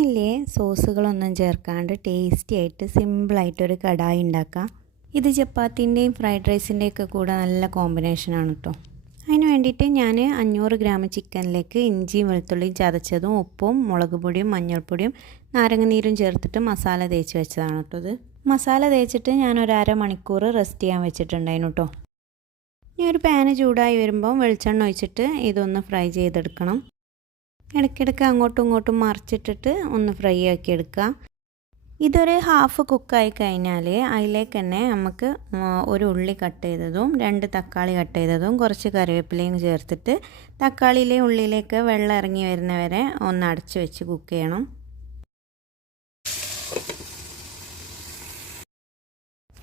ഇന്നില്ലേ സോസുകളൊന്നും ചേർക്കാണ്ട് tasty ആയിട്ട് സിമ്പിളായിട്ടൊരു കടായി ഉണ്ടാക്കാം ഇത് ചപ്പാത്തിന്റെയും ഫ്രൈഡ് റൈസിന്റെയും ഒക്കെ കൂടെ നല്ല കോമ്പിനേഷനാണ് കേട്ടോ അതിന് വേണ്ടിയിട്ട് ഞാൻ അഞ്ഞൂറ് ഗ്രാം ചിക്കനിലേക്ക് ഇഞ്ചിയും വെളുത്തുള്ളിയും ചതച്ചതും ഉപ്പും മുളക് പൊടിയും മഞ്ഞൾപ്പൊടിയും നാരങ്ങനീരും ചേർത്തിട്ട് മസാല തേച്ച് വെച്ചതാണ് കേട്ടോ ഇത്. മസാല തേച്ചിട്ട് ഞാൻ ഒരു അര മണിക്കൂർ റെസ്റ്റ് ചെയ്യാൻ വെച്ചിട്ടുണ്ടായിരുന്നു കേട്ടോ ഇനി ഒരു പാന് ചൂടായി വരുമ്പോൾ വെളിച്ചെണ്ണ ഒഴിച്ചിട്ട് ഇതൊന്ന് ഫ്രൈ ചെയ്തെടുക്കണം. ഇടയ്ക്കിടയ്ക്ക് അങ്ങോട്ടും ഇങ്ങോട്ടും മറിച്ചിട്ടിട്ട് ഒന്ന് ഫ്രൈ ആക്കി എടുക്കുക. ഇതൊരു ഹാഫ് കുക്കായി കഴിഞ്ഞാൽ അതിലേക്ക് തന്നെ നമുക്ക് ഒരു ഉള്ളി കട്ട് ചെയ്തതും രണ്ട് തക്കാളി കട്ട് ചെയ്തതും കുറച്ച് കറിവേപ്പിലയും ചേർത്തിട്ട് തക്കാളിയിലെ ഉള്ളിയിലേക്ക് വെള്ളം ഇറങ്ങി വരുന്നവരെ ഒന്ന് അടച്ച് വെച്ച് കുക്ക് ചെയ്യണം.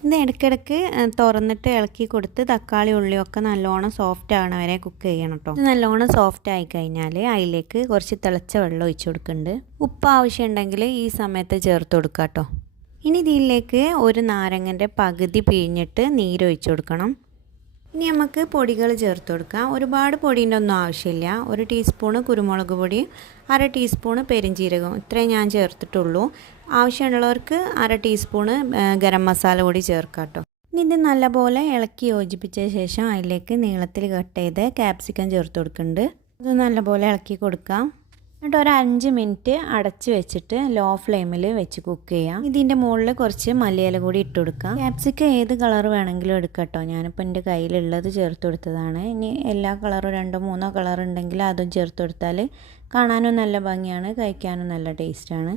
ഇത് ഇടയ്ക്കിടയ്ക്ക് തുറന്നിട്ട് ഇളക്കി കൊടുത്ത് തക്കാളി ഉള്ളിയൊക്കെ നല്ലോണം സോഫ്റ്റ് ആകണ വരെ കുക്ക് ചെയ്യണം കേട്ടോ ഇത് നല്ലോണം സോഫ്റ്റ് ആയി കഴിഞ്ഞാൽ അതിലേക്ക് കുറച്ച് തിളച്ച വെള്ളം ഒഴിച്ചു കൊടുക്കുന്നുണ്ട് ഉപ്പ് ആവശ്യമുണ്ടെങ്കിൽ ഈ സമയത്ത് ചേർത്ത് കൊടുക്കുക കേട്ടോ ഇനി ഇതിലേക്ക് ഒരു നാരങ്ങന്റെ പകുതി പിഴിഞ്ഞിട്ട് നീരൊഴിച്ചു കൊടുക്കണം. ഇനി നമുക്ക് പൊടികൾ ചേർത്ത് കൊടുക്കാം. ഒരുപാട് പൊടീന്റെ ഒന്നും ആവശ്യമില്ല. ഒരു ടീസ്പൂണ് കുരുമുളക് പൊടി അര ടീസ്പൂണ് പെരുംജീരകം ഇത്രയും ഞാൻ ചേർത്തിട്ടുള്ളൂ. ആവശ്യമുള്ളവർക്ക് അര ടീസ്പൂണ് ഗരം മസാല കൂടി ചേർക്കാം കേട്ടോ. ഇനി ഇത് നല്ലപോലെ ഇളക്കി യോജിപ്പിച്ച ശേഷം അതിലേക്ക് നീളത്തിൽ കട്ട് ചെയ്ത് ക്യാപ്സിക്കം ചേർത്ത് കൊടുക്കുന്നുണ്ട്. ഇത് നല്ലപോലെ ഇളക്കി കൊടുക്കാം. എന്നിട്ട് ഒരു അഞ്ച് മിനിറ്റ് അടച്ച് വെച്ചിട്ട് ലോ ഫ്ലെയിമിൽ വെച്ച് കുക്ക് ചെയ്യാം. ഇതിന്റെ മുകളിൽ കുറച്ച് മല്ലിയില കൂടി ഇട്ട് കൊടുക്കാം. ക്യാപ്സിക്ക ഏത് കളർ വേണമെങ്കിലും എടുക്കട്ടോ. കേട്ടോ ഞാനിപ്പോൾ എന്റെ കയ്യിലുള്ളത് ചേർത്ത് കൊടുത്തതാണ്. ഇനി എല്ലാ കളറും രണ്ടോ മൂന്നോ കളർ ഉണ്ടെങ്കിൽ അതും ചേർത്ത് കൊടുത്താൽ കാണാനും നല്ല ഭംഗിയാണ് കഴിക്കാനും നല്ല ടേസ്റ്റാണ്